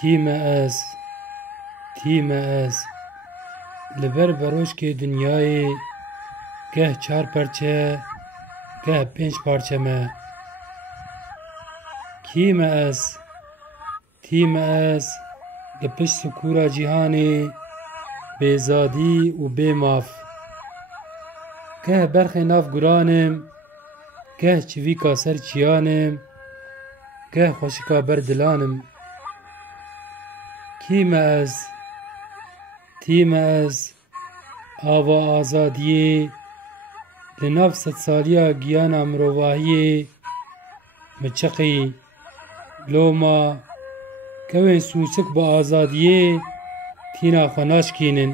Kîme ez, tîme ez, li ber beroşkê dinyayê geh çar perçe, geh pênc parçe me. Kîme ez, tîme ez, li pişt sikûra cîhanê, bêzadî û bêmaf. Geh berxê nav guranim, geh çivîka ser çiyanim, geh xweşika ber dilanim. Kîme ez, tîme ez, ava azadiyê, li nav sedsaliya giyana mirovahiyê, miçiqî, loma, kevên sûsik bi azadiyê tîna xwe naşkînin.